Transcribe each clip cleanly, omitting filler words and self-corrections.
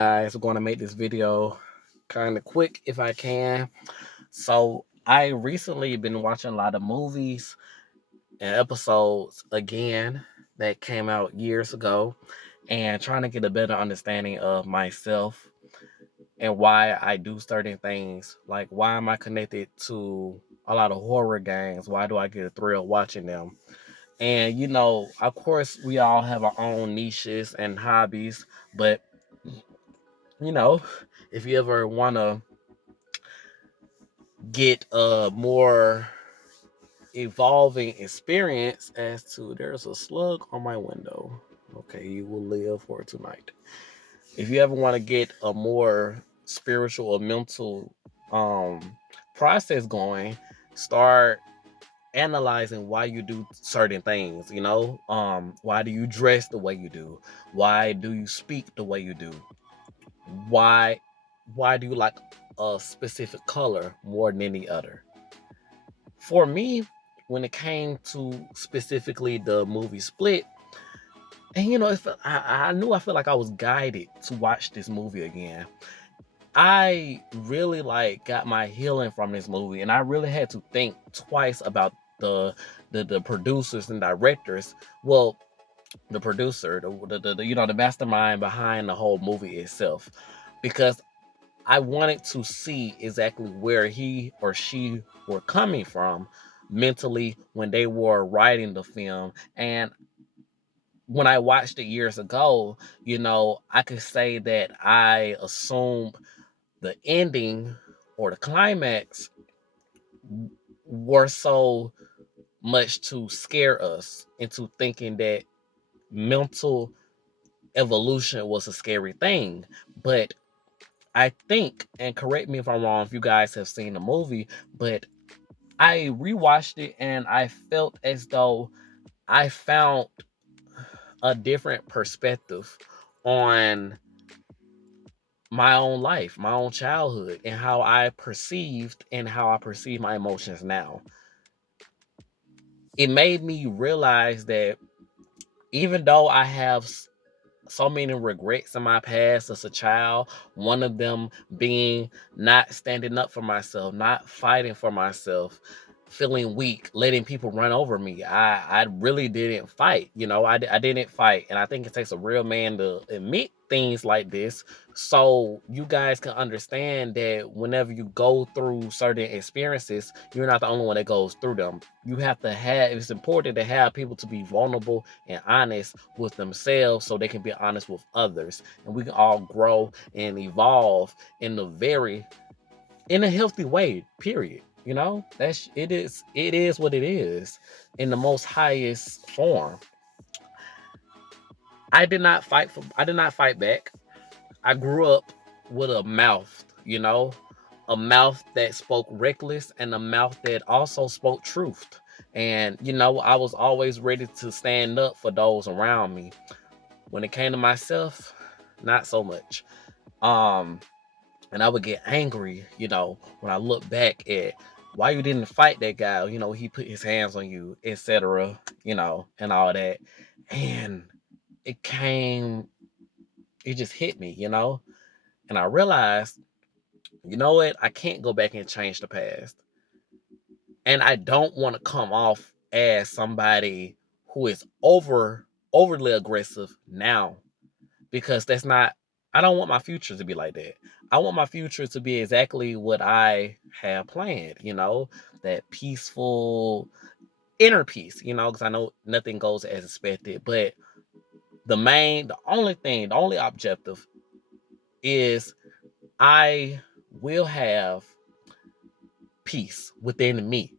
Guys, I'm going to make this video kind of quick if I can. So I recently been watching a lot of movies and episodes again that came out years ago and trying to get a better understanding of myself and why I do certain things. Like, why am I connected to a lot of horror games? Why do I get a thrill watching them? And of course, we all have our own niches and hobbies, but you know, if you ever want to get a more evolving experience as to there's a slug on my window. Okay, you will live for tonight. If you ever want to get a more spiritual or mental process going, start analyzing why you do certain things, why do you dress the way you do? Why do you speak the way you do? Why why do you like a specific color more than any other? For me, when it came to specifically the movie Split, and I knew, I felt like I was guided to watch this movie again. I really got my healing from this movie, and I really had to think twice about the producers and directors. Well, the producer, the mastermind behind the whole movie itself, because I wanted to see exactly where he or she were coming from mentally when they were writing the film. And when I watched it years ago, I could say that I assumed the ending or the climax were so much to scare us into thinking that mental evolution was a scary thing. But I think, and correct me if I'm wrong if you guys have seen the movie, but I rewatched it and I felt as though I found a different perspective on my own life, my own childhood, and how I perceived and how I perceive my emotions now. It made me realize that even though I have so many regrets in my past as a child, one of them being not standing up for myself, not fighting for myself, feeling weak, letting people run over me. I really didn't fight. I didn't fight. And I think it takes a real man to admit things like this so you guys can understand that whenever you go through certain experiences, you're not the only one that goes through them. It's important to have people to be vulnerable and honest with themselves so they can be honest with others. And we can all grow and evolve in a healthy way, period. It is what it is in the most highest form. I did not fight back. I grew up with a mouth that spoke reckless and a mouth that also spoke truth. And I was always ready to stand up for those around me. When it came to myself, not so much. Um, and I would get angry, when I look back at why you didn't fight that guy, he put his hands on you, etc., and all that. And it came, it just hit me, and I realized, you know what, I can't go back and change the past. And I don't want to come off as somebody who is overly aggressive now, because that's not, I don't want my future to be like that. I want my future to be exactly what I have planned, that peaceful inner peace, because I know nothing goes as expected. But the only objective is I will have peace within me,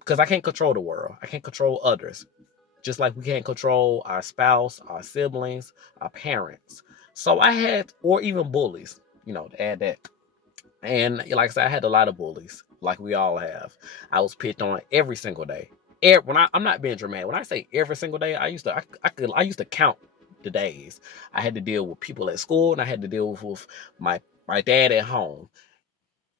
because I can't control the world. I can't control others. Just like we can't control our spouse, our siblings, our parents. So I had, or even bullies, to add that. And like I said, I had a lot of bullies, like we all have. I was picked on every single day. I'm not being dramatic. When I say every single day, I used to count the days. I had to deal with people at school, and I had to deal with my dad at home.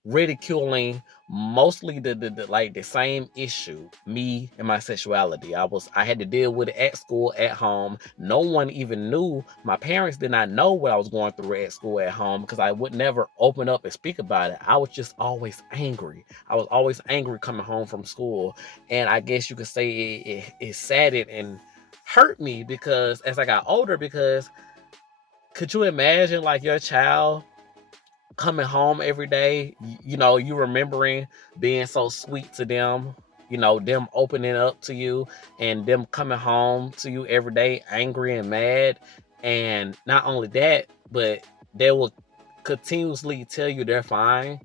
ridiculing mostly the like the same issue, me and my sexuality. I had to deal with it at school, at home. No one even knew. My parents did not know what I was going through at school, at home, because I would never open up and speak about it. I was just always angry. I was always angry coming home from school. And I guess you could say it saddened and hurt me, because as I got older, because could you imagine like your child coming home every day, you remembering being so sweet to them, them opening up to you, and them coming home to you every day angry and mad. And not only that, but they will continuously tell you they're fine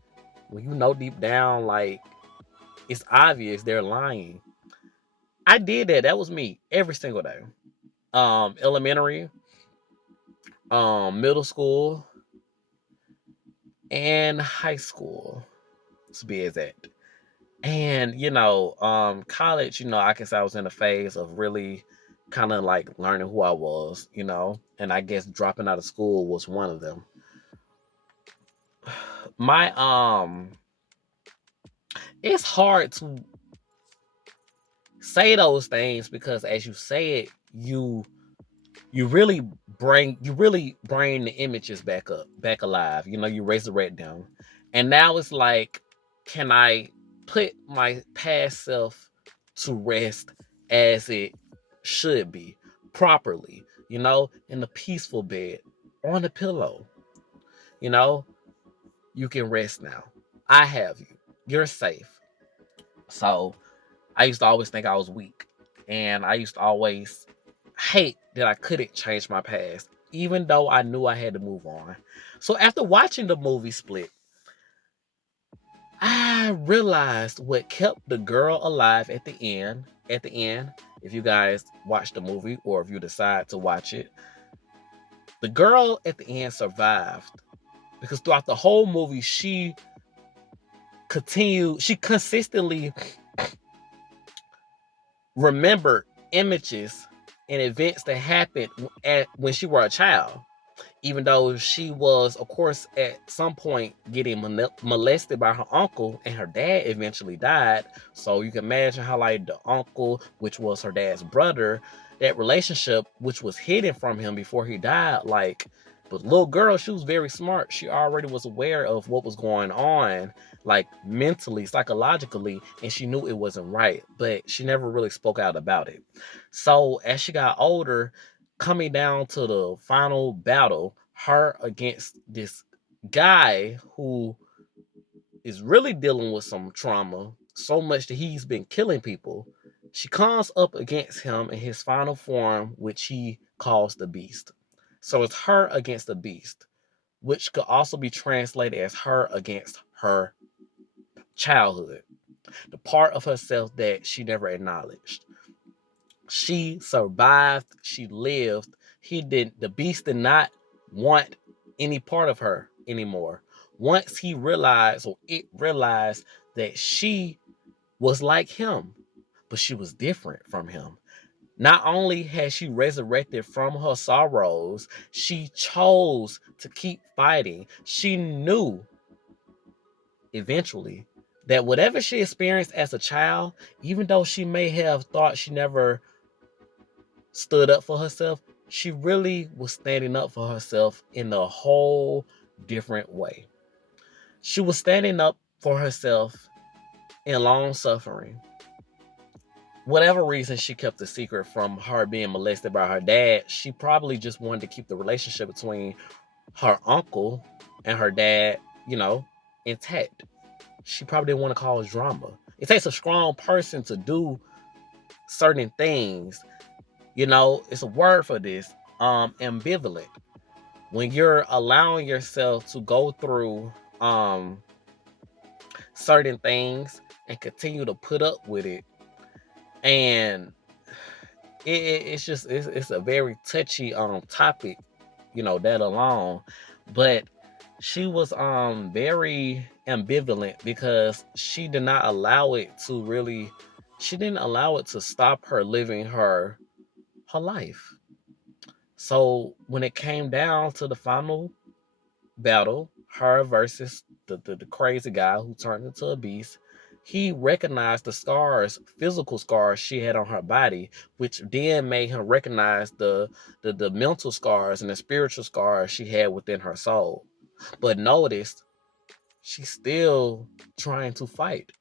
when deep down, like, it's obvious they're lying. I did that. That was me every single day. Elementary, middle school, and high school, to be exact. And college, I guess I was in a phase of really kind of like learning who I was, and I guess dropping out of school was one of them. My It's hard to say those things, because as you say it, you really bring the images back alive. You resurrect them. And now it's like, can I put my past self to rest as it should be, properly, in a peaceful bed, on a pillow. you know you can rest now. I have you. You're safe. So I used to always think I was weak, and I used to always hate that I couldn't change my past, even though I knew I had to move on. So after watching the movie Split, I realized what kept the girl alive at the end. At the end, if you guys watch the movie, or if you decide to watch it, the girl at the end survived, because throughout the whole movie, she consistently remembered images and events that happened when she was a child, even though she was, of course, at some point getting molested by her uncle, and her dad eventually died. So you can imagine how, like, the uncle, which was her dad's brother, that relationship, which was hidden from him before he died, like, but little girl, she was very smart. She already was aware of what was going on, like, mentally, psychologically, and she knew it wasn't right, but she never really spoke out about it. So as she got older, coming down to the final battle, her against this guy who is really dealing with some trauma, so much that he's been killing people. She comes up against him in his final form, which he calls the Beast. So it's her against the Beast, which could also be translated as her against her childhood, the part of herself that she never acknowledged. She survived. She lived. The Beast did not want any part of her anymore. Once he realized, or it realized, that she was like him, but she was different from him. Not only had she resurrected from her sorrows, she chose to keep fighting. She knew eventually that whatever she experienced as a child, even though she may have thought she never stood up for herself, she really was standing up for herself in a whole different way. She was standing up for herself in long suffering. Whatever reason she kept the secret from her being molested by her dad, she probably just wanted to keep the relationship between her uncle and her dad, intact. She probably didn't want to cause drama. It takes a strong person to do certain things. It's a word for this. Ambivalent. When you're allowing yourself to go through certain things and continue to put up with it, and it's a very touchy topic, that alone. But she was very ambivalent, because she didn't allow it to stop her living her life. So when it came down to the final battle, her versus the crazy guy who turned into a beast, he recognized the scars, physical scars she had on her body, which then made him recognize the mental scars and the spiritual scars she had within her soul. But notice she's still trying to fight.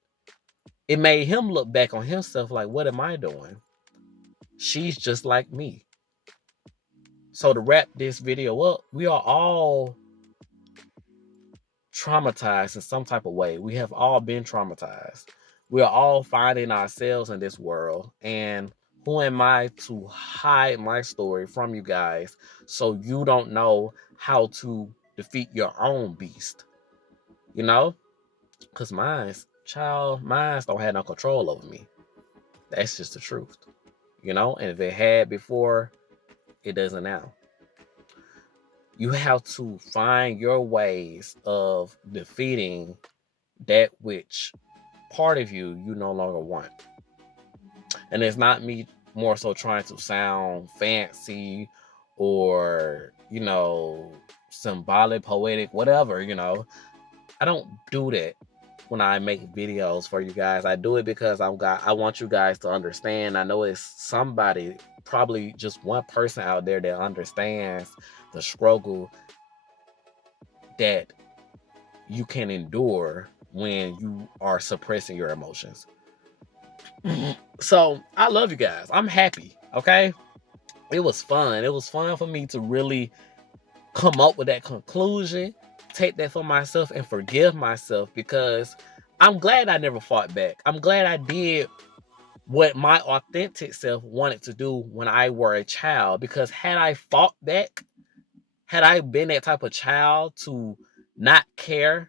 It made him look back on himself like, what am I doing? She's just like me. So to wrap this video up, we are all traumatized in some type of way. We have all been traumatized. We are all finding ourselves in this world. And who am I to hide my story from you guys so you don't know how to defeat your own beast? You know? Because mines don't have no control over me. That's just the truth. You know? And if it had before, it doesn't now. You have to find your ways of defeating that which part of you no longer want. And it's not me more so trying to sound fancy or, symbolic, poetic, whatever, I don't do that when I make videos for you guys. I do it because I want you guys to understand. I know it's somebody, probably just one person out there that understands the struggle that you can endure when you are suppressing your emotions. So I love you guys. I'm happy. Okay. It was fun. It was fun for me to really come up with that conclusion, take that for myself, and forgive myself, because I'm glad I never fought back. I'm glad I did what my authentic self wanted to do when I were a child, because had I fought back, had I been that type of child to not care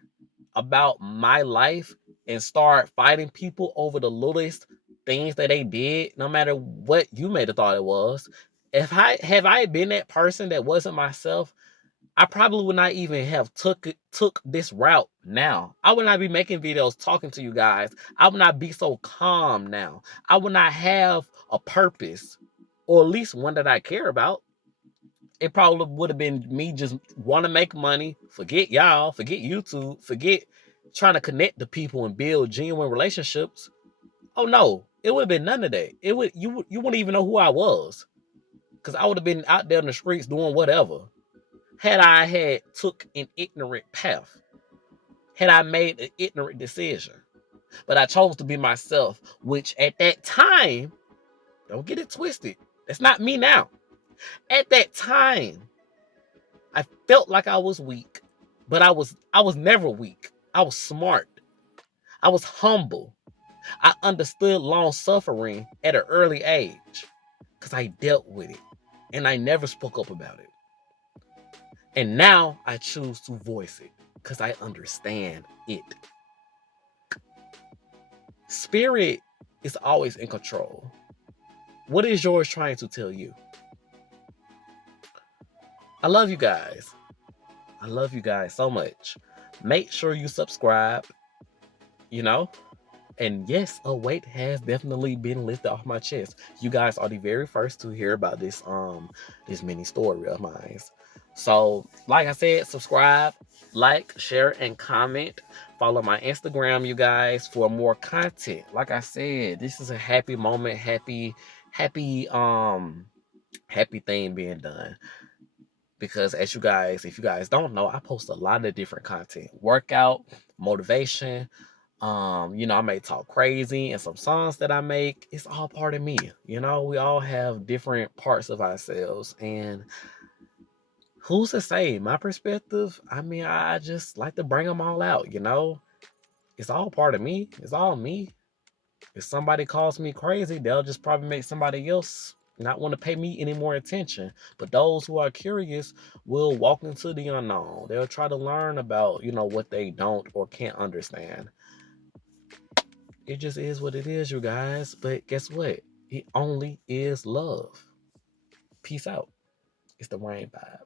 about my life and start fighting people over the littlest things that they did, no matter what you may have thought it was, have I been that person that wasn't myself, I probably would not even have took this route now. I would not be making videos talking to you guys. I would not be so calm now. I would not have a purpose, or at least one that I care about. It probably would have been me just want to make money, forget y'all, forget YouTube, forget trying to connect to people and build genuine relationships. Oh no, it would have been none of that. You wouldn't even know who I was, because I would have been out there in the streets doing whatever. Had I had took an ignorant path, had I made an ignorant decision, but I chose to be myself, which at that time, don't get it twisted, that's not me now. At that time, I felt like I was weak, but I was never weak. I was smart. I was humble. I understood long suffering at an early age because I dealt with it and I never spoke up about it. And now I choose to voice it because I understand it. Spirit is always in control. What is yours trying to tell you? I love you guys. I love you guys so much. Make sure you subscribe, And yes, a weight has definitely been lifted off my chest. You guys are the very first to hear about this mini story of mine. So, like I said, subscribe, like, share, and comment. Follow my Instagram, you guys, for more content. Like I said, this is a happy moment, happy thing being done. Because if you guys don't know, I post a lot of different content. Workout, motivation, I may talk crazy, and some songs that I make, it's all part of me. We all have different parts of ourselves, and who's to say? My perspective, I just like to bring them all out. It's all part of me. It's all me. If somebody calls me crazy, they'll just probably make somebody else not want to pay me any more attention. But those who are curious will walk into the unknown. They'll try to learn about, what they don't or can't understand. It just is what it is, you guys. But guess what? It only is love. Peace out. It's the Rain Vibe.